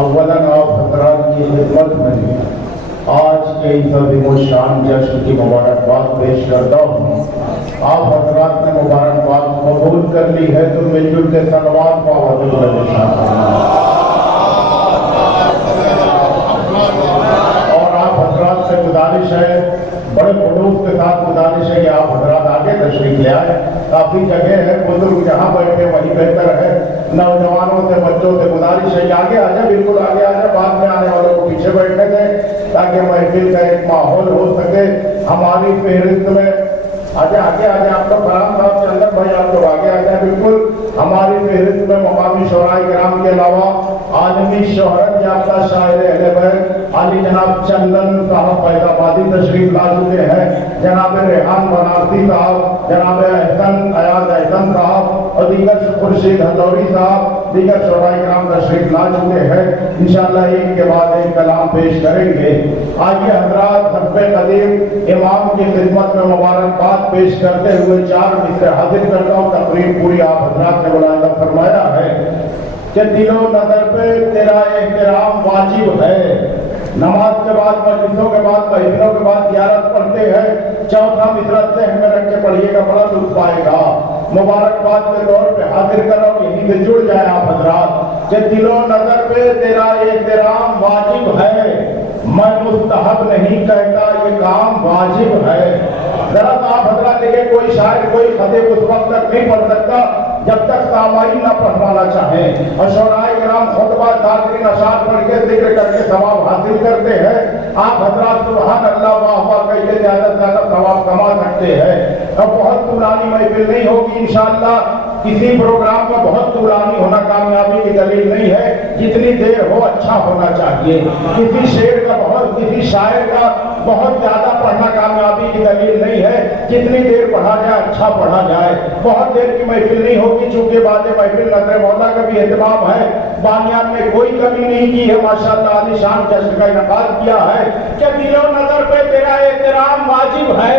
अव्वलन आप हजरात की खिदमत में आज के इस अज़ीम शान जश्न की मुबारकबाद पेश करता हूँ। आप हजरात ने मुबारकबाद कबूल कर ली है तो मिलजुल के सलवात और आप हजरात से गुजारिश है, बड़े खलूस के साथ गुजारिश है कि आप हजरात आगे तशरीफ ले आए। काफी जगह है, बुजुर्ग जहाँ बैठे वही बेहतर है। नौजवानों से बच्चों से गुजारिश है कि आगे आ जाए, बिल्कुल आगे आ जाए, बाद में आने वालों को पीछे बैठने दें ताकि महफिल का एक माहौल हो सके। हमारी फहरिस्त में आगे आगे आगे आप लोग फरहान साहब, चंदन भाई, आप लोग आगे आ जाए। बिल्कुल हमारी फहरिस्त में मकामी शोराए किराम के अलावा आलमी शोहरत याफ्ता शायर अहले बैत अली जनाब चंदन साहब फैजाबादी तशरीफ ला चुके हैं। जनाब रेहान बनारसी साहब, जनाब एहसन अयाज एहसन साहब और दीगर खुर्शीद हजौरी साहब, दीगर शोराए किराम तशरीफ ला चुके हैं। इंशाअल्लाह एक के बाद एक कलाम पेश करेंगे। आइए हजरात, हस्बे कदीम इमाम की खिदमत में मुबारकबाद पेश करते हुए चार मिसरे हाजिर करता हूँ। तकरीब पूरी आप हजरात ने बुलाया फरमाया है कि दिलो नजर पे तेरा एहतराम वाजिब है। नमाज के बाद, मस्जिदों के बाद, महफिलों के बाद ज़ियारत पढ़ते हैं। चौथा मिसरा ज़हन में रख के पढ़िएगा, बड़ा लुत्फ आएगा। मुबारकबाद के तौर पे हाजिर करो, यहीं से जुड़ जाए आप हजरात कि दिलो नजर पे तेरा एहतराम वाजिब है। मैं मुस्तहब नहीं कहता, ये काम वाजिब है। जरा सा आप हजरात देखें, कोई शायर कोई खतीब उस वक्त तक नहीं पढ़ सकता जब तक सामाई न पढ़वाना चाहे। और शोराए किराम खुतबा ताज़रीन अशार पढ़ के जिक्र करके सवाब हासिल करते हैं। आप हजरात सुभान अल्लाह वाह वाह कहिए, ज्यादा से ज्यादा सवाब कमा सकते हैं। अब बहुत पुरानी महफिल नहीं होगी इंशाअल्लाह। किसी प्रोग्राम का बहुत पुरानी होना कामयाबी की दलील नहीं है। जितनी देर हो अच्छा होना चाहिए। किसी शेर का बहुत, किसी शायर का बहुत ज्यादा पढ़ना कामयाबी की दलील नहीं है। जितनी देर पढ़ा जाए अच्छा पढ़ा जाए। बहुत देर की महफिल नहीं होगी, चूंकि बातें महफिल नजर मौला का भी एहतमाम है। बानियान ने कोई कमी नहीं की है, माशाअल्लाह आलीशान जश्न का इनकाद किया है कि दिलो नजर पे तेरा एहतराम वाजिब है।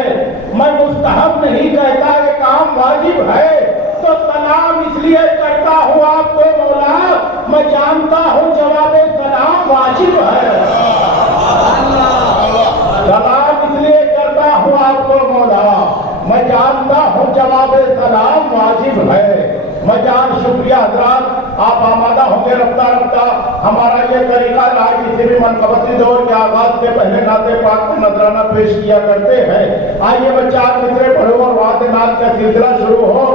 मैं मुस्तहब नहीं कहता, ये काम वाजिब है। तो सलाम इसलिए करता हूँ आपको मौला, मैं जानता हूँ जवाब सलाम वाजिब है। सलाम इसलिए करता हूँ आपको मौला, मैं जानता हूँ जवाब सलाम वाजिब है। मैं जान शुक्रिया हजरात, आप आमादा होंगे रफ्ता रफ्ता। हमारा ये तरीका रहा, किसी भी मनकबती दौर के आगाज से पहले नाते पाक में नजराना पेश किया करते हैं। आइए मैं चार मिसरे पढ़ो और वादे नात का सिलसिला शुरू हो।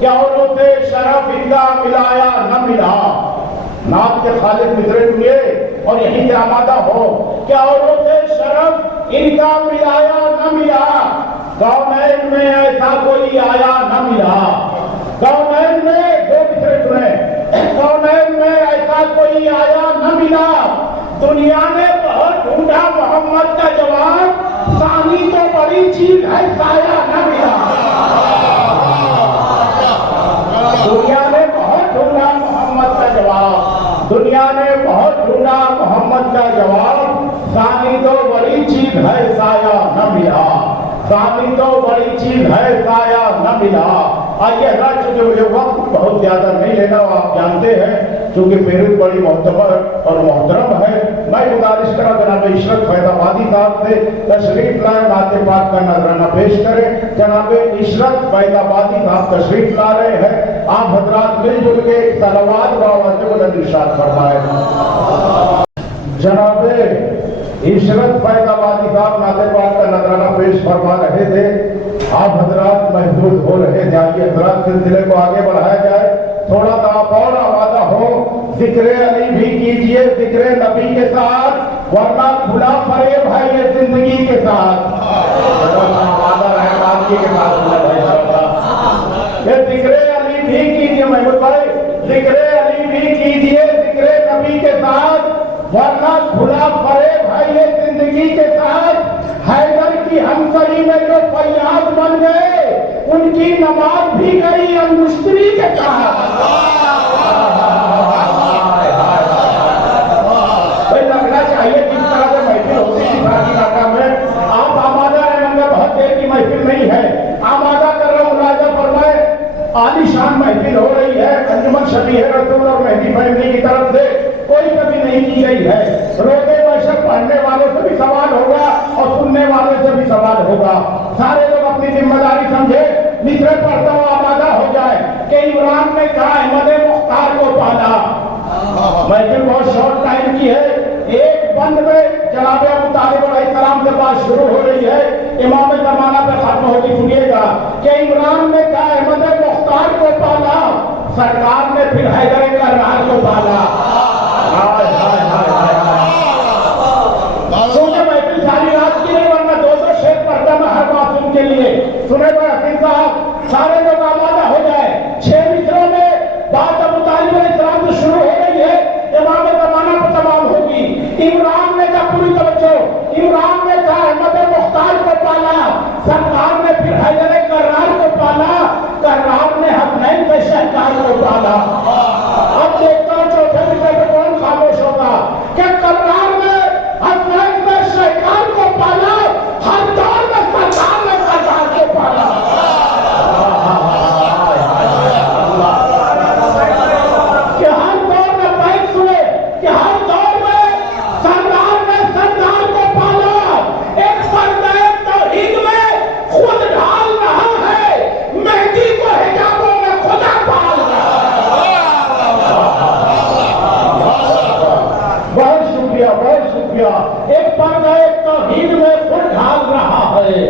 क्या उन्होंने शरफ इनका मिलाया न मिला। नात के खालिद मिसरे सुनिए और यहीं से आमादा हो। क्या उन्होंने शरफ इनका मिलाया न मिला। कौनैन में ऐसा कोई आया न मिला। कौनैन में, दो मिसरे सुने, कौनैन में ऐसा कोई आया न मिला। दुनिया ने बहुत ढूंढा मोहम्मद का जवाब, सानी तो बड़ी चीज है साया न मिला। दुनिया ने बहुत ढूंढा मोहम्मद का जवाब, दुनिया ने बहुत ढूंढा मोहम्मद का जवाब, सानी तो बड़ी चीज है साया न मिला। सानी तो बड़ी चीज है साया न मिला। आइए हजरात, चूंकि मुझे वक्त बहुत ज्यादा नहीं लेना, आप जानते हैं चूंकि फेरुज बड़ी मोहतबर और मोहतरम है। मैं गुजारिश करा जनाब इशरत फैजाबादी साहब से तशरीफ लाए, नाते पाक का नजराना पेश करें। जनाब इशरत फैजाबादी साहब तशरीफ ला रहे हैं। आप हजरात मिलजुल के सलावत व बुलंद इरशाद फरमाए। जनाब इशरत फैजाबादी साहब नाते पाक का नजराना पेश फरमा रहे थे। आप हजरात महसूस हो रहे थे। आइए हजरात सिलसिले को आगे बढ़ाया जाए। थोड़ा सा आप और आवाजा हो, जिक्र अली भी कीजिए जिक्र नबी के साथ, वरना खुला फरेब है ये जिंदगी के साथ। आवाजा रहमान के साथ ये जिक्र अली भी कीजिए महमूद भाई, जिक्र अली भी कीजिए जिक्र नबी के साथ, वरना खुला फरेब है ये जिंदगी के साथ। हैदर की हमसरी में जो फैयाज बन गए, उनकी नमाज भी गई अंगुश्तरी के साथ। लगना चाहिए किस तरह से महफिल होती है इलाका में। आप आमादा रहेंगे, बहुत देर की महफिल नहीं है। आमादा कर रहा हूँ, मुलाजा फरमाए। आलीशान महफिल हो रही है, अंजुमन शफी है रसूल और मेहदी फैमिली की तरफ से। कोई कभी नहीं की गई है। रोजे वैसे पढ़ने वालों से भी सवाल होगा और सुनने वालों से भी सवाल होगा। सारे लोग अपनी जिम्मेदारी समझे, निचले पढ़ता हुआ आमादा हो जाए कि इमरान ने कहा अहमद मुख्तार को पाला। महफिल बहुत शॉर्ट टाइम की है। एक बंद में जनाब अबू तालिब अलैहिस्सलाम से बात शुरू हो रही है, इमाम जमाना पे खत्म होगी। सुनिएगा कि इमरान ने कहा अहमद मुख्तार को पाला, सरकार ने फिर हैदर करार को पाला। सोचे महफिल सारी रात की नहीं, वरना 200 शेर पढ़ता मैं हर मासूम के लिए। सुने पर हकीम साहब, सारे लोग आमादा हो जाए। 6 मिसरों में बात अबू तालिब अलैहिस्सलाम से शुरू हो रही है, इमाम जमाना पर तमाम होगी। इमरान ने कहा, पूरी तवज्जो, इमरान ने कहा अहमद मुख्तार को पाला, सरकार ने फिर हैदर करार को पाला, करार ने हसनैन के शहकार को पाला। अब देखता हूं चौथे विषय पे कौन खामोश होगा कि करार ने हसनैन के शहकार को पाला, हर दौर में सरकार ने सरकार को पाला। कि हर दौर में बैठ सुने कि हर दौर में सरदार ने सरदार को पाला। एक सरदार तौहीद में खुद ढाल रहा है, मेहदी को हिजाबों में खुदा पाल रहा है। बहुत शुक्रिया, बहुत शुक्रिया। एक पर्दा तौहीद में खुद ढाल रहा है,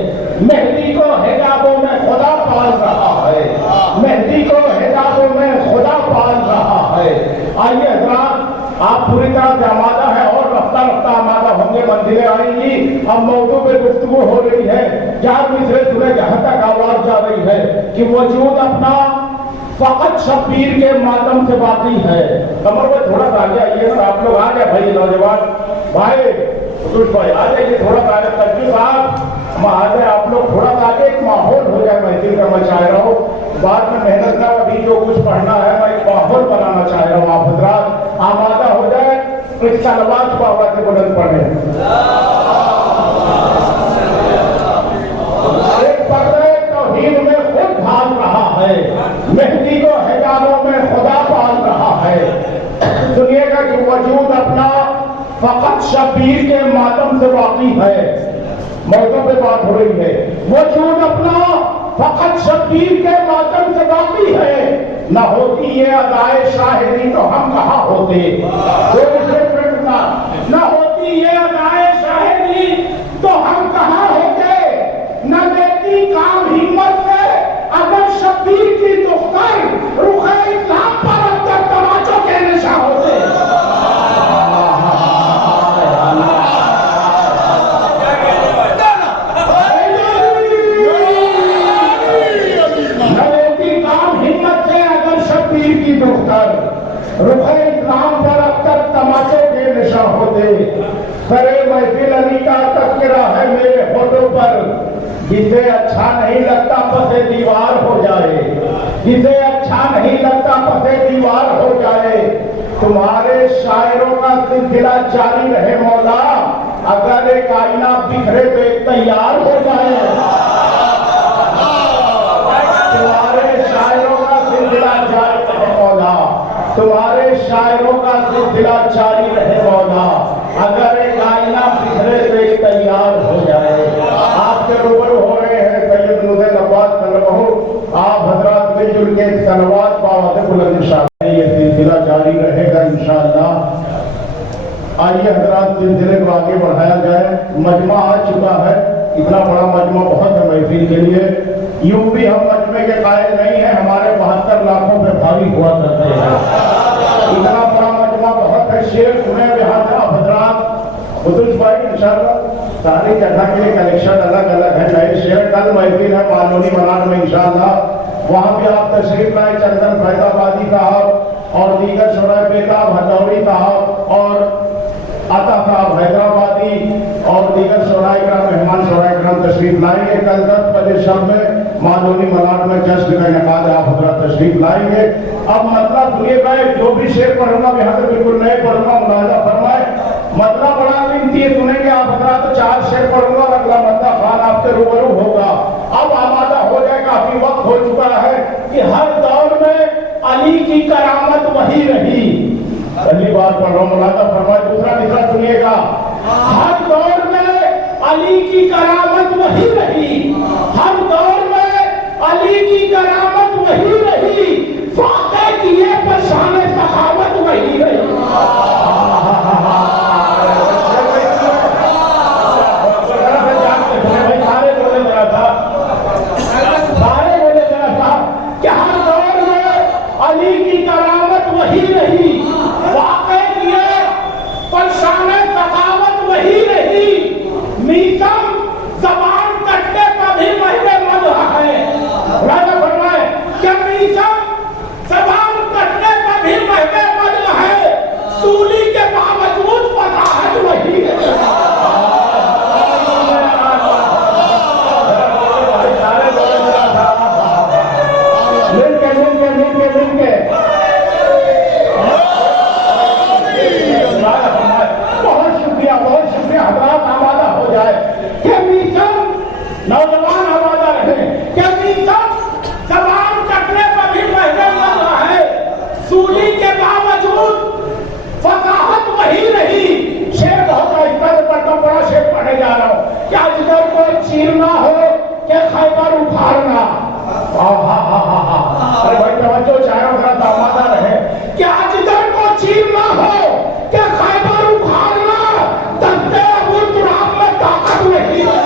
मेहदी को हिजाबों में खुदा पाल रहा है, मेहदी को हिजाबों में खुदा पाल रहा है। आइए हजरात, आप पूरी तरह से आमादा है और रफ्ता रफ्ता आमादा होंगे, मंजिलें आएंगी। अब मौजू पे गुफ्तगू हो रही है, 4 मिसरे सुने, जहां तक आवाज जा रही है कि वजूद अपना फकत शब्बीर के मातम से बाकी है। कमर में थोड़ा सा आगे आइए ना, आप लोग आ गए भाई, नौजवान भाई, भाई आ जाइए, थोड़ा सा आगे। तज्जू साहब हम आ जाए, आप लोग थोड़ा सा आगे, एक माहौल हो जाए महफिल का। मैं चाह रहा हूँ बाद में मेहनत ना, अभी जो कुछ पढ़ना है मैं एक माहौल बनाना चाह रहा हूँ। आप हजरात आमादा हो जाए, एक सलवात को आवाज से बुलंद पढ़े। एक पर्दे तौहीद में खुद ढाल रहा है, मेहदी को हिजाबों में खुदा पाल रहा है। सुनिएगा कि वजूद अपना फकत शब्बीर के मातम से बाकी है। मौजूद पे बात हो रही है, वजूद अपना फकत शब्बीर के मातम से बाकी है। न होती ये अदाए शाहिदी तो हम कहाँ होते। न होती ये अदाए शाहिदी तो हम कहाँ होते, न देती काम हिम्मत से अगर शब्बीर की दुख्तर रुखे इस्लाम पर अब तक तमाचों के निशा होते। न देती काम हिम्मत से अगर शब्बीर की दुख्तर रुखे इस्लाम पर अब तक तमाचों के निशा होते। सरे महफिल अली का तस्करा है मेरे होठों पर, जिसे अच्छा नहीं लगता पसे दीवार हो जाए, जिसे अच्छा नहीं लगता पसे दीवार हो जाए। तुम्हारे शायरों का सिलसिला जारी रहे मौला, अगर एक आईना बिखरे तो एक तैयार हो जाए। तुम्हारे शायरों का सिलसिला जारी रहे मौला, तुम्हारे शायरों का सिलसिला जारी रहे मौला, अगर एक आईना बिखरे तो एक तैयार हो जाए। आपके रूबरू हो रहे हैं सैयद मुज़फ़्फ़र अब्बास सल्लल्लाहु, आप हजरात मिलजुल के सलवात पावत बुलंद इंशाअल्लाह, ये सिलसिला जारी रहेगा इंशाअल्लाह। आइए हजरात, सिलसिले को आगे बढ़ाया जाए। मजमा आ चुका है, इतना बड़ा मजमा बहुत है महफिल के लिए। यूं भी हम मजमे के कायल नहीं है, हमारे 72 लाखों पे भारी हुआ करते हैं। इतना बड़ा मजमा बहुत है। शेर सुने यहाँ था हजरात बुजुर्ग भाई, इंशाअल्लाह सारी जगह के लिए कलेक्शन अलग अलग है, नए शेर। कल महफिल है मालूनी मनान में इंशाअल्लाह, वहाँ भी आप तशरीफ लाए। चंदन फैजाबादी साहब और दीगर शोराए बेताब हथौड़ी साहब और आता साहब हैदराबादी और दीगर शोराए कराम, मेहमान शोराए कराम तशरीफ लाएंगे। कल 10 बजे शब में मालूनी मनान में जश्न का इनेकाद आप हजरात तशरीफ लाएंगे। अब मतलब सुनिएगा, जो भी शेर पढ़ूंगा यहाँ से बिल्कुल नए पढ़ूंगा, मुलाजा फरमाए। मतलब बड़ा कीमती है, सुनेंगे आप हजरात तो 4 शेर पढ़ूंगा, अगला मतलब खान आपसे रूबरू होगा। अब आमादा हो जाए, काफी वक्त हो चुका है कि हर दौर में अली की करामत वही रही, पहली बार पढ़ रहा हूँ, मौलाना फरमाए दूसरा तीसरा सुनिएगा। हर दौर में अली की करामत वही रही, हर दौर में अली की करामत वही रही, वाक़े किए पर शान सखावत वही रही। सारे बोले जरा था, सारे बोले जरा था कि हर दौर में अली की करामत वही रही, वाक़े किए पर शान सखावत वही रही, मीसम जबान कटने का भी महवे मदह है। राजा फरमाए कि मीसम जबान कटने का भी महवे मदह है, सूली के बावजूद फसाहत वही है। नौजवान आवाजा रहे क्या जबान कटने पर भी महवे मदह है, सूली के बावजूद फसाहत वही रही। शेर बहुत इज्जत करता, बड़ा शेर पढ़ने जा रहा हूँ। क्या जिधर को चीरना हो क्या खैबर उखाड़ना। अरे भाई तवज्जो चारों तरफ आवाजा रहे। क्या जिधर को चीरना हो क्या खैबर उखाड़ना, दस्ते अबू तुराब में ताकत नहीं है।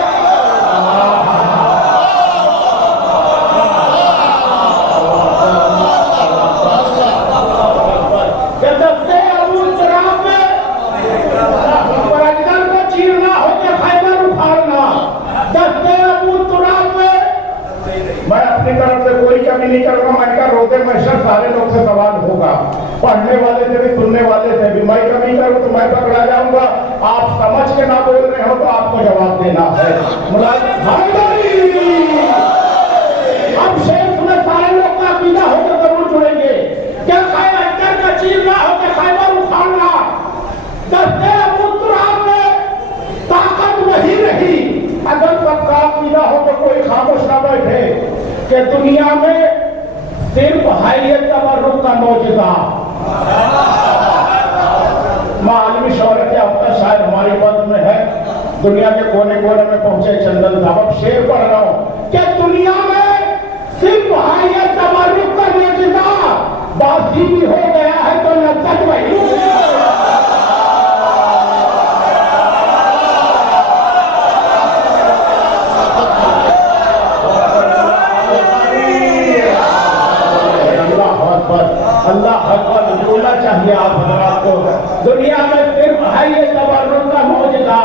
मैं अपनी तरफ से कोई कमी नहीं करूंगा। मैं क्या रोते महशर सारे लोग से सवाल होगा, पढ़ने वाले से भी सुनने वाले से भी। मैं कमी करूं तो मैं पकड़ा जाऊंगा। आप समझ के ना बोल रहे हो तो आपको जवाब देना है। अब शेख में सारे लोग का अकीदा होकर जरूर जुड़ेंगे। क्या खैबर का चीरना हो क्या खैबर उखाड़ना, दस्ते अबू तुराब में ताकत वही रही। अगर सबका अकीदा हो तो कोई खामोश ना बैठे कि दुनिया में सिर्फ हैयत तबर्रुक का मौजूदा। मालूमी शौहरत याफ्ता शायद हमारी पद में है, दुनिया के कोने कोने में पहुंचे चंदन साहब। अब शेर पढ़ रहा हूं कि दुनिया में सिर्फ हैयत तबर्रुक का मौजूदा, बासी भी हो गया है तो लज्जत वही। अल्लाह अकबर बोलना चाहिए आप हजरात को। दुनिया में सिर्फ है ये तबर्रुक का मौजूदा,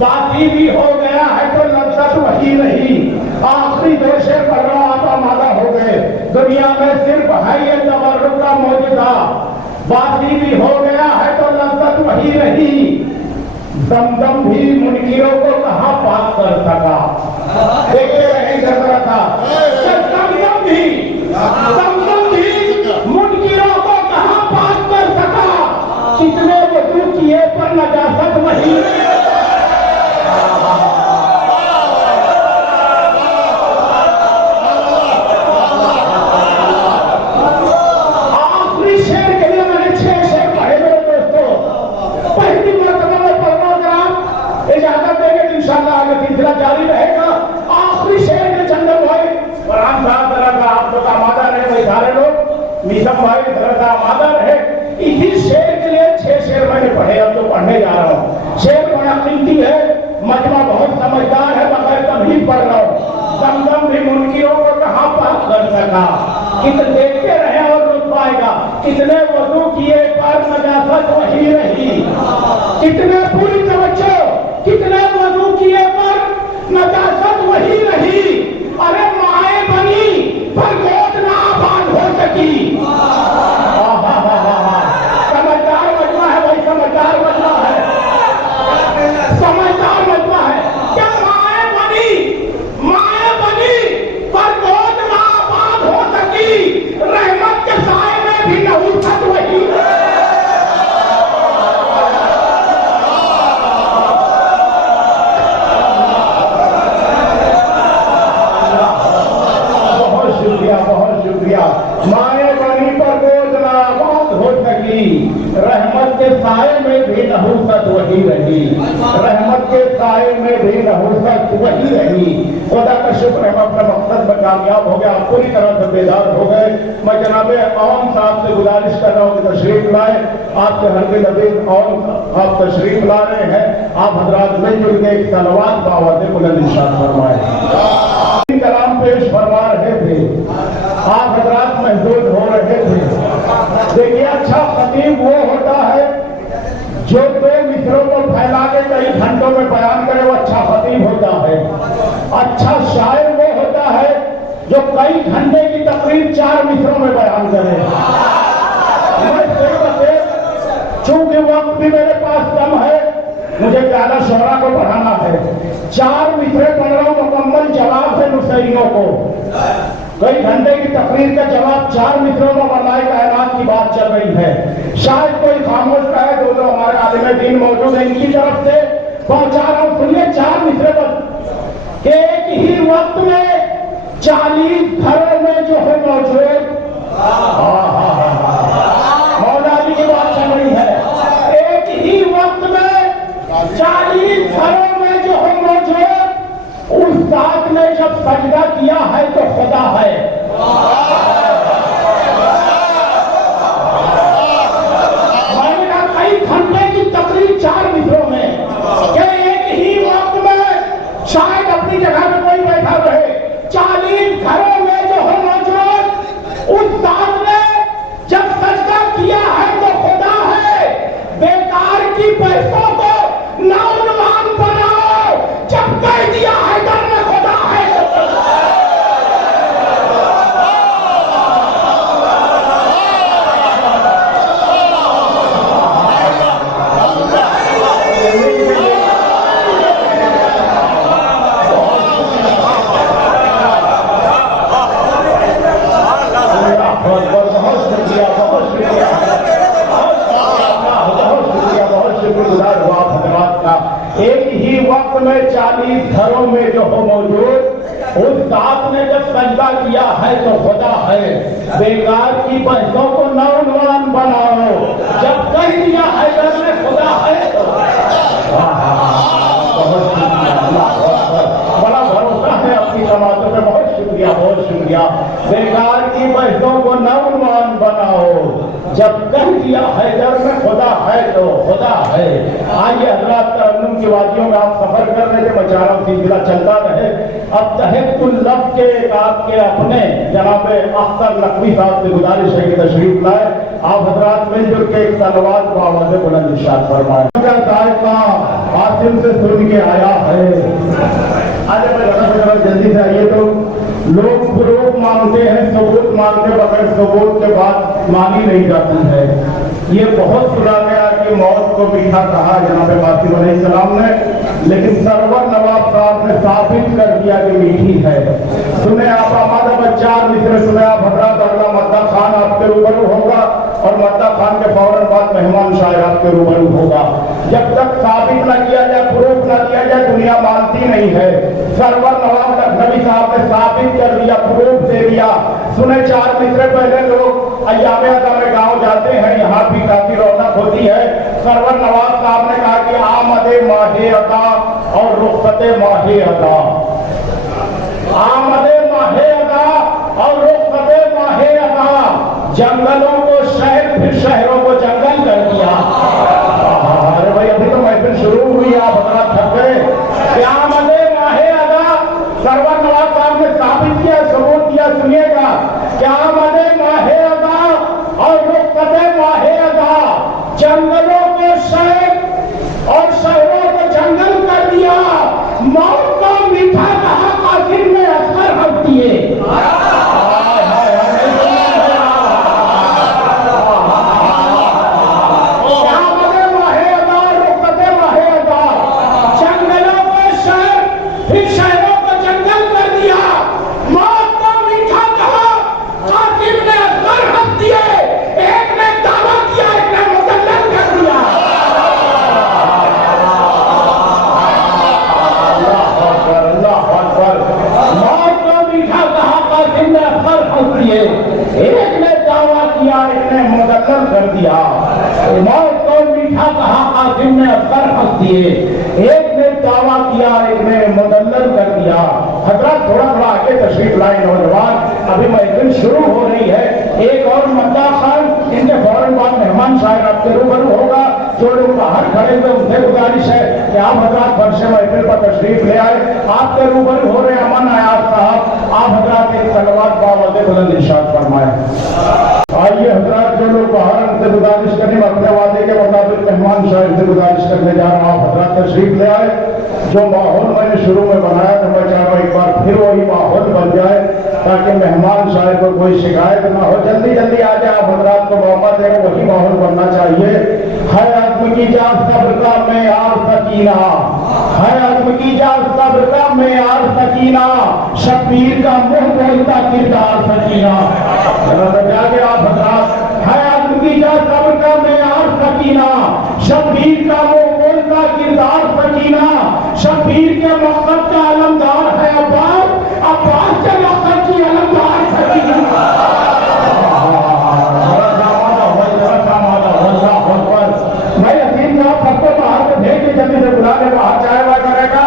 बाकी भी हो गया है तो लज्जत वही रही। आखिरी दो शेर पढ़ रहा हूं, आप आमादा हो गए। दुनिया में सिर्फ है ये तबर्रुक का मौजूदा, बाकी भी हो गया है तो लज्जत वही रही। दमदम भी मुनकिरों को कहां पास कर सका। देखते रहे जरा था दमदम भी मुनकिरों को कहां पास कर सका। कितने वजू किए पर नजासत वही। आखिरी शेर के लिए मैंने 6 शेर पढ़े मेरे दोस्तों। पहली मरतबा में पढ़ना जनाब इजाजत देंगे, इंशाअल्लाह आगे सिलसिला जारी रहेगा। आखिरी शेर के चंदन भाई फरहान साहब तरह का आप लोग आमादा रहे, वही सारे लोग मीसम भाई तरह का आमादा रहे। इसी शेर के लिए 6 शेर मैंने पढ़े, अब तो पढ़ने जा रहा हूँ। शेर बड़ा कीमती है, मजमा बहुत समझदार है, मगर तभी पढ़ रहा हूँ। दमदम भी मुनकिरों को कहां पास कर सका। कितने देखते रहे और रुक पाएगा। कितने वजू किए पर नजासत वही रही। कितने पूरी तवज्जो, कितने वजू किए पर नजासत वही रही। अरे माए बनी पर गोद ना आबाद हो सकी। समझदार मजमा है भाई, समझदार मजमा है, समझदार मजमा है। क्या माए बनी पर गोद ना आबाद हो सकी। रहमत के साए में भी नहुसत वही। रही, रहमत के साए में भी नहुसत वही रही, रहमत के साए में भी नहुसत वही रही। खुदा का शुक्र है, अपने मकसद में कामयाब हो गया, आप पूरी तरह से बेदार हो गए। मैं जनाब औन साहब से गुजारिश कर रहा हूँ कि तशरीफ लाए, आपके हल्के नबीद औन आप तशरीफ ला रहे हैं, आप हजरात मिलजुल के एक सलवात बावत बुलंद इरशाद फरमाए। कलाम पेश फरमा रहे थे, आप हजरात महसूस हो रहे थे। देखिए, अच्छा खतीब वो होता है जो दो मिसरों को फैला के कई घंटों में बयान करे, वो अच्छा खतीब होता है। अच्छा शायर वो होता है जो कई घंटे की तकरीर 4 मिसरों में बयान करे। चूंकि वक्त भी मेरे पास कम है, मुझे प्याला शोरा को पढ़ाना है, 4 मिसरे पढ़ रहा हूं, मुकम्मल जवाब है नुसैरियों को। कई घंटे की तकरीर का जवाब 4 मिसरों में वरनाए कायनात की बात चल रही है। शायद कोई खामोश का है, जो लोग हमारे आलिम दीन मौजूद है, इनकी तरफ से पहुंचा रहा हूं। सुनिए 4 मिसरे पर। एक ही वक्त में 40 घरों में जो है मौजूद, मौला अली की बात चल रही है। एक ही वक्त में 40 घरों में जो है मौजूद, उस जात ने जब सजदा किया है तो खुदा है। मैंने कहा कई घंटे की तकरीर 4 मिसरों में, क्या एक ही वक्त में शायद अपनी जगह में कोई बैठा रहे, 40 घरों में जो है मौजूद, उस जात ने जब सजदा किया है तो खुदा है। बेकार की पैसों को नौजवान बनाओ, जब कह दिया है दर में खुदा है। एक ही वक्त में 40 घरों में जो हो मौजूद, उस जात ने जब सजदा किया है तो खुदा है। बेकार की बहसों को नौजवान बनाओ, जब कह दिया है घर में खुदा है तो। बड़ा भरोसा है अपनी जमातों में, बहुत शुक्रिया, बहुत शुक्रिया। बेकार की बहसों को नौजवान बनाओ, जब कह दिया है घर में खुदा है तो खुदा है। आइए हजरात, तरन्नुम की वादियों में आप सफर कर रहे थे, मैं चाह रहा हूं सिलसिला चलता रहे। अब तहकुल लफ्ज़ के आपके अपने जनाब अख्तर नकवी साहब से गुजारिश है कि तशरीफ लाए, आप हजरात मिलजुल के एक सलवात को आवाज़ बुलंद इरशाद फरमाएं। हासिल से सुन के आया है। आज मैं जल्दी से आइए, तो लोग प्रूफ मांगते हैं, सबूत मांगते बगैर सबूत के बाद मानी नहीं जाती है। ये बहुत सुना गया कि मौत को मीठा कहा जनाब कासिम अलैहिस्सलाम ने, लेकिन सरवर नवाब साहब ने साबित कर दिया कि मीठी है। सुने आप हमारा बच्चा मित्र, सुने आप हजरत अल्लाह मद्दा खान आपके रूबरू होगा, और मद्दा खान के फौरन बाद मेहमान शायर आपके रूबरू होगा। जब तक साबित न किया जाए, प्रूफ न किया जाए, दुनिया मानती नहीं है। सरवर नवाब लखनवी साहब ने साबित कर दिया, प्रूफ दे दिया। सुने 4 मित्र, पहले लोग अय्यामे अदा में गाँव जाते हैं, यहाँ भी काफी रौनक होती है। सरवर नवाब साहब ने कहा कि आमदे माहे अदा और रुखसते माहे अदा, आमदे माहे अदा और रुखसते माहे अदा। जंगलों को शहर, फिर शहरों को जंगल कर दिया। अरे भाई, अभी तो महफिल शुरू हुई, आप बता थक गए। आमदे माहे अदा, सरवर नवाब साहब ने साबित किया, सबूत दिया। सुनिएगा, क्या आमदे माहे अदा और रुखसते माहे अदा, जंगलों को शहर और शहरों को जंगल कर दिया। मौत को मीठा कहा, कासिम में असर होती है। मौत को मीठा कहा, आखिर में अक्सर हंस दिए। एक ने दावा किया, एक ने मुदल्लल कर दिया। हजरत थोड़ा थोड़ा आगे तशरीफ लाए नौजवान, अभी महफिल शुरू हो रही है। एक और मद्दा खान, इनके फौरन बाद मेहमान शायर आपके रूबरू होगा। जो लोग बाहर खड़े हुए उनसे गुजारिश है कि आप हजरत फर्श महफिल पर तशरीफ ले आए। आपके रूबरू हो रहे अमन अयाज साहब, आप हजरत एक सलवात बावज़ बुलंद इरशाद फरमाए। आइए हजरत, जो लोग बाहर उनसे गुजारिश करने, अपने वादे के मुताबिक मेहमान शायर से गुजारिश करने जा रहा हूँ, हजरत तशरीफ ले आए। जो माहौल मैंने शुरू में बनाया था, मैं चाह रहा हूँ एक बार फिर वही माहौल बन जाए ताकि मेहमान शायर को कोई शिकायत ना हो। जल्दी जल्दी आ जाए, आप हजरत को मौका देगा, वही माहौल बनना चाहिए। है आदमी की जान सब्र का मेयार सकीना, है आदमी की जान सब्र का मेयार सकीना, शबीर का मुंह बोलता किरदार सकीना। जाके आप हजरत, है आदमी की जान सब्र का मेयार सकीना, शबीर का मुंह बोलता किरदार सकीना, शबीर के मकसद का अलमदार है अब्बास, अब्बास के मकसद की अलमदार सकीना। जल्दी से बुला ले, बाहर चाय वगैरह का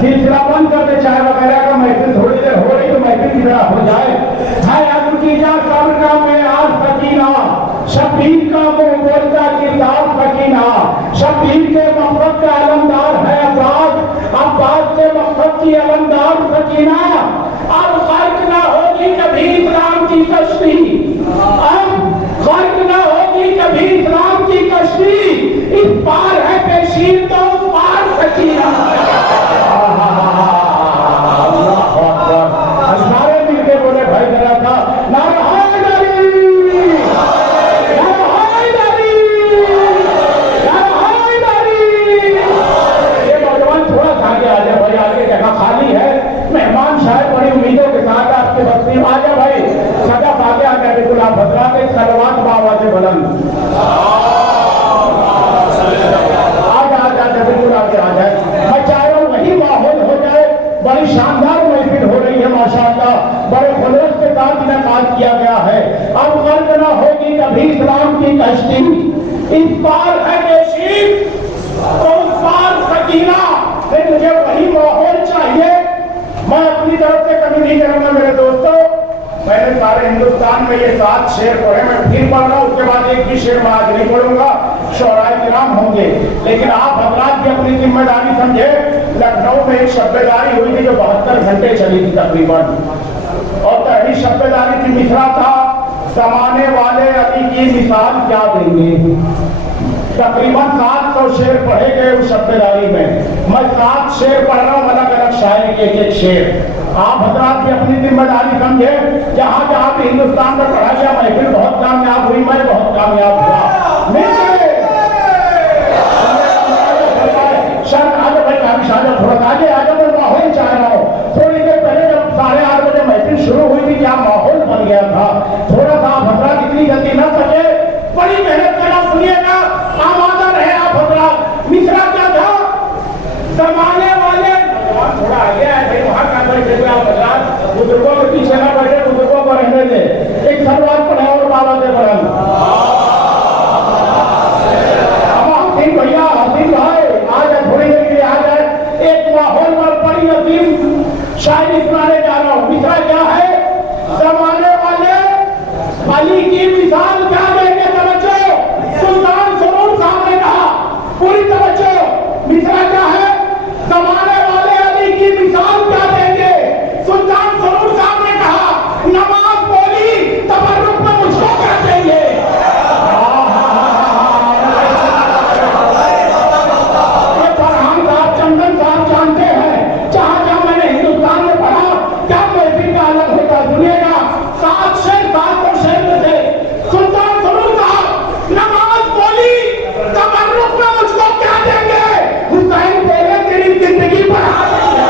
सिलसिला बंद कर दे। चाय वगैरह का महफिल थोड़ी देर हो रही तो महफिल की तरह हो जाए। है आदमी की जा सब्र का मेयार सकीना, शबीर का मुंह बोलता किरदार सकीना, शबीर के मकसद का अलमदार है अब्बास, अब्बास के मकसद की अलमदार सकीना। अब गर्क ना होगी कभी इस्लाम की कश्ती, अब गर्क ना होगी कभी इस्लाम की कश्ती, इस पार है पेशीर तो उस पार सकीना। सारे मिलके बोले भाई जरा था ये नौजवान थोड़ा सा आगे आ जाए भाई, आगे जगह खाली है। मेहमान शायद बड़ी उम्मीदों के साथ आपके बस्ती में आ जाए भाई, सदा आगे आ गया। बिल्कुल आप हजरात एक सलवात बाबा से बुलंद बिल्कुल आगे आ जाए। मैं चाह रहा हूँ वही माहौल हो जाए। बड़ी शानदार महफिल हो रही है माशाअल्लाह, बड़े खुलूस के साथ इनेकाद किया गया है। अब गर्क न होगी कभी इस्लाम की कश्ती, इस पार है बेशीर तो उस पार सकीना। मुझे वही माहौल चाहिए। मैं अपनी तरफ से कभी नहीं करूंगा मेरे दोस्तों। मैंने सारे हिंदुस्तान में ये 7 शेर पढ़े, मैं फिर पढ़ रहा हूँ, उसके बाद एक भी शेर मैं आज नहीं पढ़ूंगा, शोराए किराम होंगे। लेकिन आप हजरात भी अपनी जिम्मेदारी समझे। लखनऊ में एक शब्बेदारी हुई थी जो 72 घंटे चली थी तकरीबन, और पहली शब्बेदारी थी, मिसरा था, जमाने वाले अली की मिसाल क्या देंगे। तकरीबन 700 शेर पढ़े गए उस शब्बेदारी में। मैं 7 शेर पढ़ रहा हूँ, अलग अलग शायरी के एक शेर। आप हजरात भी अपनी जिम्मेदारी समझे। जहां जहां भी हिंदुस्तान में पढ़ा गया महफिल बहुत कामयाब हुई, मैं बहुत कामयाब हुआ। थोड़ा आगे आगे मैं माहौल चाह रहा हूँ। थोड़ी देर पहले जब 8:30 बजे महफिल शुरू हुई थी, क्या माहौल बन गया था। थोड़ा सा आप हजरात इतनी जल्दी न सके, बड़ी मेहनत करना। सुनिएगा, आमादा रहे आप हजरात। मिसरा क्या था, जमाने वाले थोड़ा आगे आए भाई, वहां का बैठे हुए आप हजरात, बुजुर्गों के पीछे ना बैठे, बुजुर्गों को रहने दे। एक सलवार पढ़े और बाबा दे बरन भैया हसीन भाई आ जाए, थोड़ी देर के लिए आ जाए। एक माहौल पर बड़ी अजीम शायरी सुनाने जा रहा हूँ। मिसरा क्या है, जमाने वाले अली की मिसाल क्या देंगे। तवज्जो, सुल्तान सरूर साहब ने कहा, पूरी तवज्जो। मिसरा क्या है, जमाने वाले अली की मिसाल क्या देंगे। सुल्तान सरूर साहब ने कहा, नमाज बोली तबर्रुक में मुझको क्या देंगे। चंदन साहब जानते हैं, जहां जहां मैंने हिंदुस्तान में पढ़ा, क्या महफिल का अलग होता। सुनिएगा, 7 शेर 700 शेर में थे। सुल्तान सरूर साहब, नमाज बोली तबर्रुक में मुझको क्या देंगे। हुसैन बोले तेरी जिंदगी बढ़ा देंगे।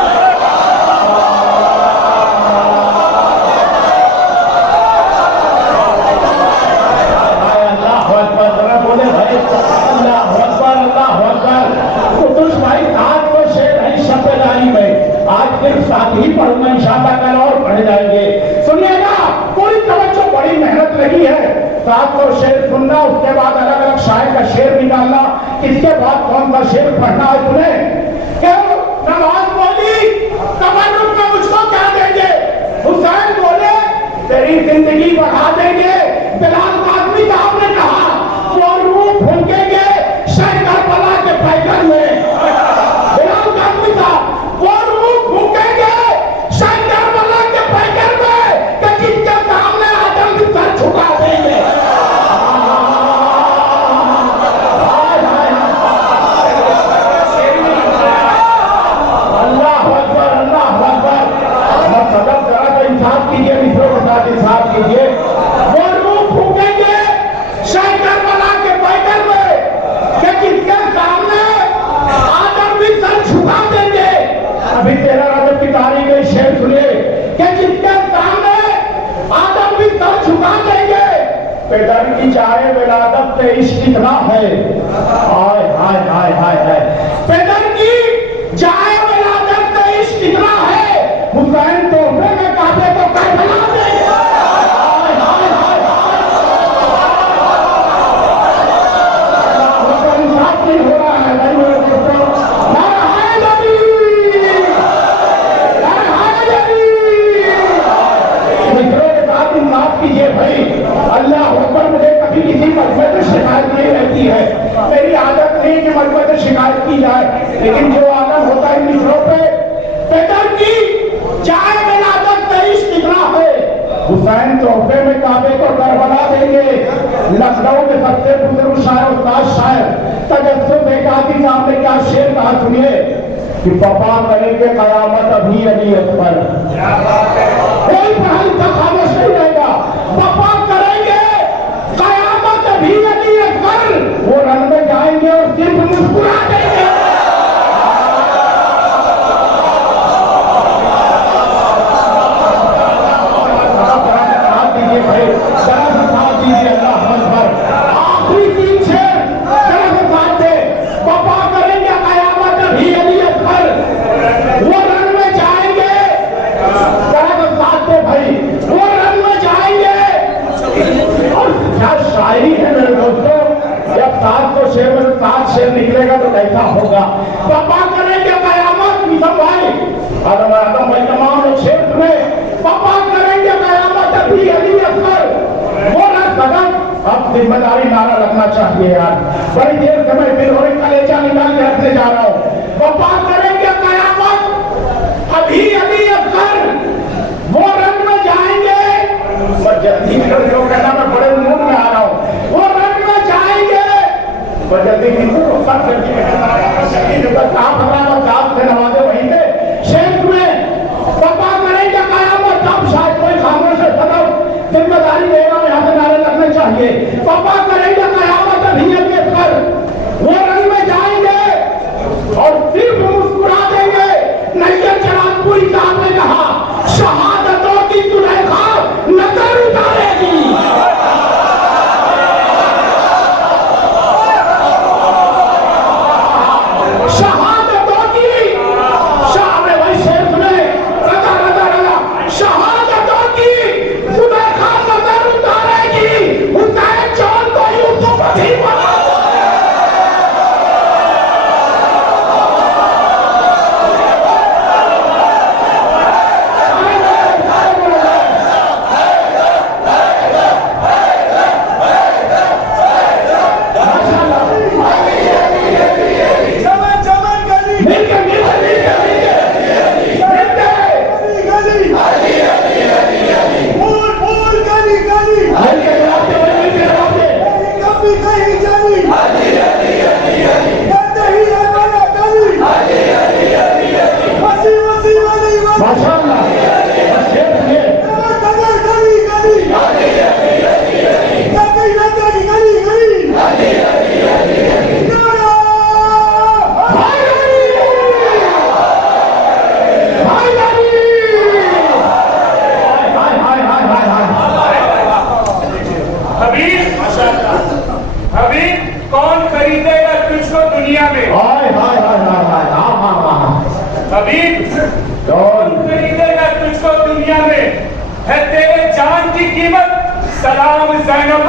अल्लाह अकबर बोले भाई, अल्लाह अकबर अल्लाह अकबर। कुतुब भाई 700 शेर है शब्बेदारी में। आज फिर साथ ही पढ़ूंगा इंशाअल्लाह, कल और पढ़ जाएंगे। सुनिएगा, पूरी तवज्जो, बड़ी मेहनत लगी है। 700 शेर सुनना, उसके बाद अलग अलग शायर का शेर निकालना किसके बाद कौन सा शेर पढ़ना है तुम्हें? क्यों नमाज बोली तबर्रुक में मुझको क्या देंगे? हुसैन बोले तेरी जिंदगी बढ़ा देंगे। बिलाल काज़मी साहब ने कहा वो रूह फूंकेंगे शाह करबला के पैकर में। बिलाल काज़मी साहब वो रूह फूंकेंगे शाह करबला के पैकर में कि जिसके सामने आदम की सर झुका देंगे। अल्लाह अकबर, अल्लाह अकबर। सदर जरा तो इंसाफ कीजिए, मित्रों के साथ इंसाफ कीजिए। वो रूह फूंकेंगे शाह करबला के पैकर में कि जिसके सामने आदम भी सर झुका देंगे। अभी 13 रजब की तारीख में शेर सुनिए कि जिसके सामने आदम भी सर झुका देंगे। पेदर की चाहे विलादत पे इश्क कितना है। हाय हाय हाय हाय हाय। पेदर की चाहे विलादत पे इश्क कितना है। हुसैन तोहफे में काबे को करबला देंगे। हाय हाय हाय हाय। इंसाफ नहीं हो रहा है भाई मेरे दोस्तों। नाराए तकबीर, नाराए तकबीर। मित्रों के साथ इंसाफ कीजिए भाई। अल्लाह अकबर। मुझे कभी किसी मजमे से शिकायत नहीं रहती है। मेरी आदत नहीं कि मजमे से शिकायत की जाए, लेकिन जो आदत होता है मित्रों पे। पेदर की चाहे विलादत पे इश्क कितना है। हुसैन तोहफे में काबे को करबला देंगे। लखनऊ के सबसे बुजुर्ग शायर उस्ताद शायर तजस्सुस एकाकी साहब ने क्या शेर कहा सुनिए कि वफा करेंगे कयामत अभी अली अकबर। कोई पढ़ा लिखा खामोश नहीं रहेगा। वफा करेंगे कयामत अभी अली अकबर। वो रन में जाएंगे और सिर्फ मुस्कुरा देंगे। आखिरी 3 शेर साथ थे। वफा करेंगे कयामत अभी अली अकबर। वो रन में जाएंगे। साथ थे भाई, वो रन में जाएंगे। और क्या शायरी है मेरे दोस्तों। जब 700 शेर में 7 शेर निकलेगा तो कैसा होगा। वफा करेंगे कयामत निज़ाम भाई, आदम भाई तमाम लोग शेर सुने। वफा करेंगे कयामत अभी अली अकबर। वो ना सदन अब जिम्मेदारी नारा रखना चाहिए यार। बड़ी देर से मैं फिर और कलेजा निकाल के रखने जा रहा हूँ। वफा करेंगे कयामत अभी अली अकबर। वो रन में जाएंगे। जल्दी जो कहना मैं बड़े मूड में आ रहा हूँ। वो रन में जाएंगे। जल्दी सब से नवाजे वहीं पे शेख में। वफा करेंगे कयामत तब शायद कोई खामोश है। सदर जिम्मेदारी लेगा यहाँ से नारे लगने चाहिए। वफा करेंगे कयामत अभी अली अकबर। वो रन में जाएंगे और सिर्फ मुस्कुरा देंगे। नैयर चरानपुरी साहब ने कहा शहादतों की जुलेखा नजर उतारेगी। शहादतों की शाह में भाई शेर सुने। रजा रजा रजा। शहादतों की जुलेखा नजर उतारेगी। हुसैन जौन को यूसुफ भी बना। हबीब कौन खरीदेगा तुझको दुनिया में, है तेरे जान की कीमत। सलाम ज़ैनब।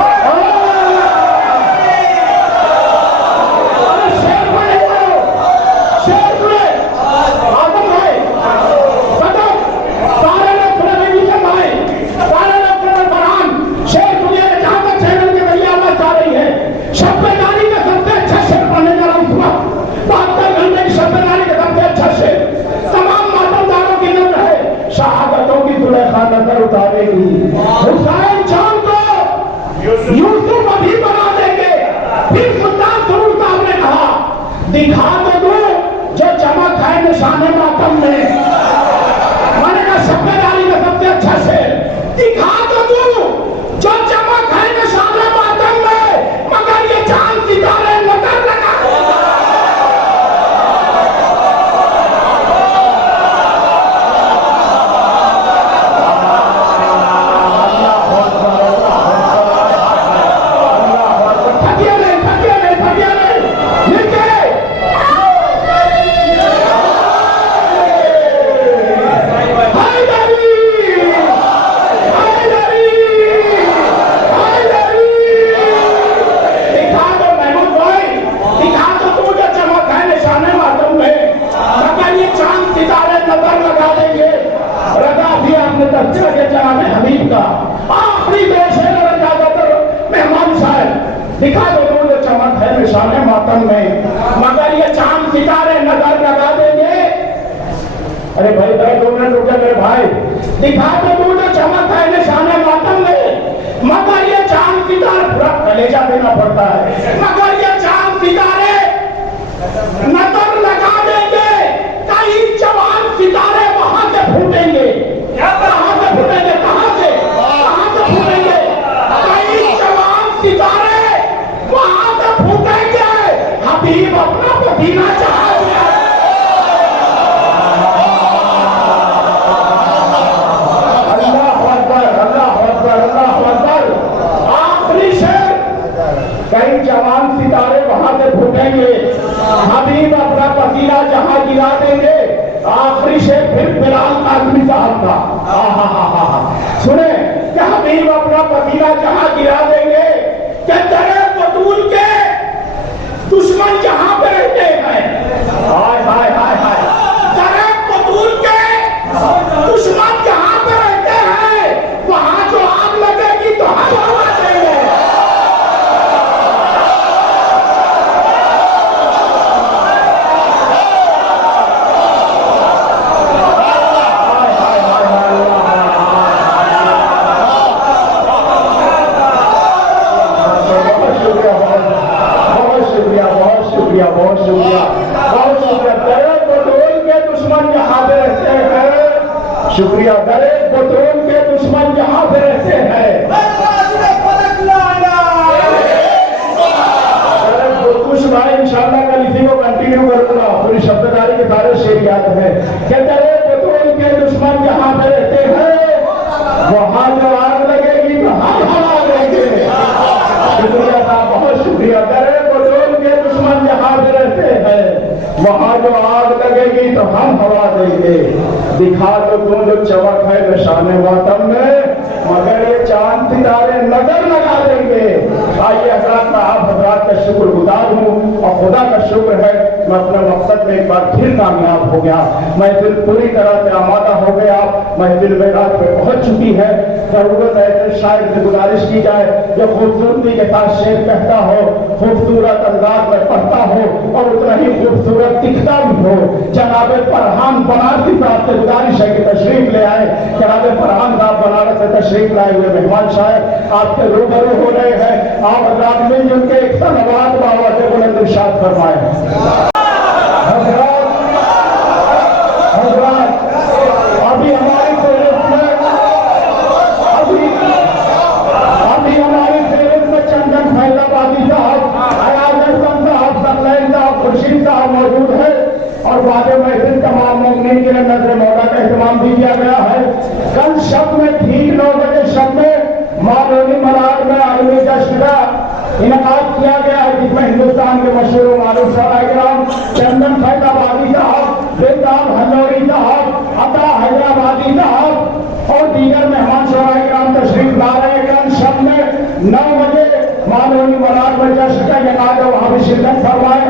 दिखा तो दूं जो चमक है निशाने मातम में। मैंने कहा सभ्यदारी में सबसे अच्छा से दिखा तो दूं जो चमक है निशाने मातम में, मगर ये चांद सितारे नजर लगा। आखिरी देश है मेहमान साहब, दिखा दो जो चमक है निशाने मातम में, मगर ये चांद सितारे नजर लगा देंगे। अरे भाई भाई 2 मिनट रुक जा मेरे भाई। दिखा दो जो चमक है निशाने मातम में, मगर ये चांद सितारे, पूरा कलेजा देना पड़ता है, मगर ये चांद सितारे नजर लगा देंगे। कई जवान सितारे वहां से फूटेंगे। कहां से फूटेंगे? कहां से फूटेंगे? कई जवान सितारे वहां से फूटेंगे। हबीब अपना पसीना चाहेंगे। अल्लाह अकबर, अल्लाह अकबर, अल्लाह अकबर। आखिरी शेर, कई जवान सितारे वहां से फूटेंगे। हबीब अपना पसीना जहां गिरा देंगे। आखिरी शेर फिर बिलाल काज़मी साहब का, सुने क्या? हबीब अपना पसीना जहां गिरा देंगे कि दरे बतूल के दुश्मन जहां पे रहते हैं। हाय हाय हाय हाय, दरे बतूल के दुश्मन जहां पे रहते हैं, वहां जो आग लगेगी तो हम हवा देंगे। बहुत शुक्रिया, बहुत शुक्रिया। दरे बतूल के दुश्मन जहां पे रहते हैं, शुक्रिया। दरे बतूल के दुश्मन जहां पे रहते हैं, कुछ भाई इंशाल्लाह कल इसी को कंटिन्यू करूंगा। पूरी शब्ददारी के सारे शेर याद है कि दरे बतूल के दुश्मन जहां पे रहते हैं, वहां जो आग लगेगी तो हम हवा देंगे। शुक्रिया साहब, बहुत शुक्रिया। दरे बतूल के दुश्मन जहां पे रहते हैं, वहां जो आग लगेगी तो हम हवा देंगे। दिखा तो तुम जो चमक है निशाने मातम में, मगर ये चांद सितारे नजर लगा देंगे। आइए हजरात, मैं आप हजरात का शुक्रगुजार हूँ और खुदा का शुक्र है मैं अपने मकसद में एक बार फिर कामयाब हो गया। महफिल पूरी तरह से आमादा हो गया, महफिल मेराज पे पहुंच चुकी है। जरूरत है ऐसे शायर से गुजारिश की जाए जो खूबसूरती के साथ शेर कहता हो, खूबसूरत अंदाज में पढ़ता हो और उतना ही खूबसूरत दिखता भी हो। जनाबे फरहान बनारसी साहब से गुजारिश है कि तशरीफ ले आए। जनाबे फरहान साहब बनारस से तशरीफ लाए हुए मेहमान शायर आपके रूबरू हो रहे हैं। आप हजरात मिलजुल के एक सलावत बाबा से बुलंद इरशाद फरमाएं। हजरात, हजरात, अभी हमारी फेहरिस्त में अभी हमारी फेहरिस्त में चंदन फैजाबादी साहब, अयाज अहसन साहब, सकलैन साहब, खुर्शीद साहब मौजूद है और बाद महफिल तमाम मोमिनीन के लिए नजर मौला का एहतमाम भी किया गया है। कल शब में ठीक 9 बजे शब में मौलवी मराद में आलमी जश्न का इनकाद किया गया है, जिसमें हिंदुस्तान के मशहूर मारूफ शायर चंदन फैजाबादी साहब, बेताब हजौरी साहब, अता हैदराबादी साहब और दीगर मेहमान शोराइकराम तशरीफ ला रहे हैं। कल शब में 9 बजे मौलवी मराद में जश्न का इनकाद है, वहां भी शिरकत फरमाए।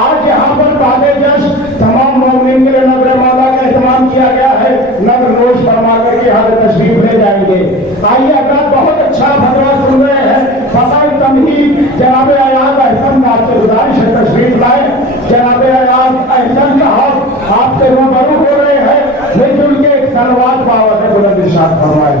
आज यहाँ पर बाद जश्न तमाम मोमिनीन के लिए नजर मौला का एहतमाम किया गया है। नजर नोश फरमा करके यहाँ से तशरीफ ले जाएंगे। आइए अगर बहुत अच्छा फतवा सुन रहे हैं, फसल तमहीद जनाब अयाज अहसन साहब से गुजारिश है तशरीफ लाए। जनाब अयाज अहसन साहब आपसे रूबरू हो रहे हैं, मिलजुल के एक सलवात बाबा से बुलंद इरशाद फरमाएं।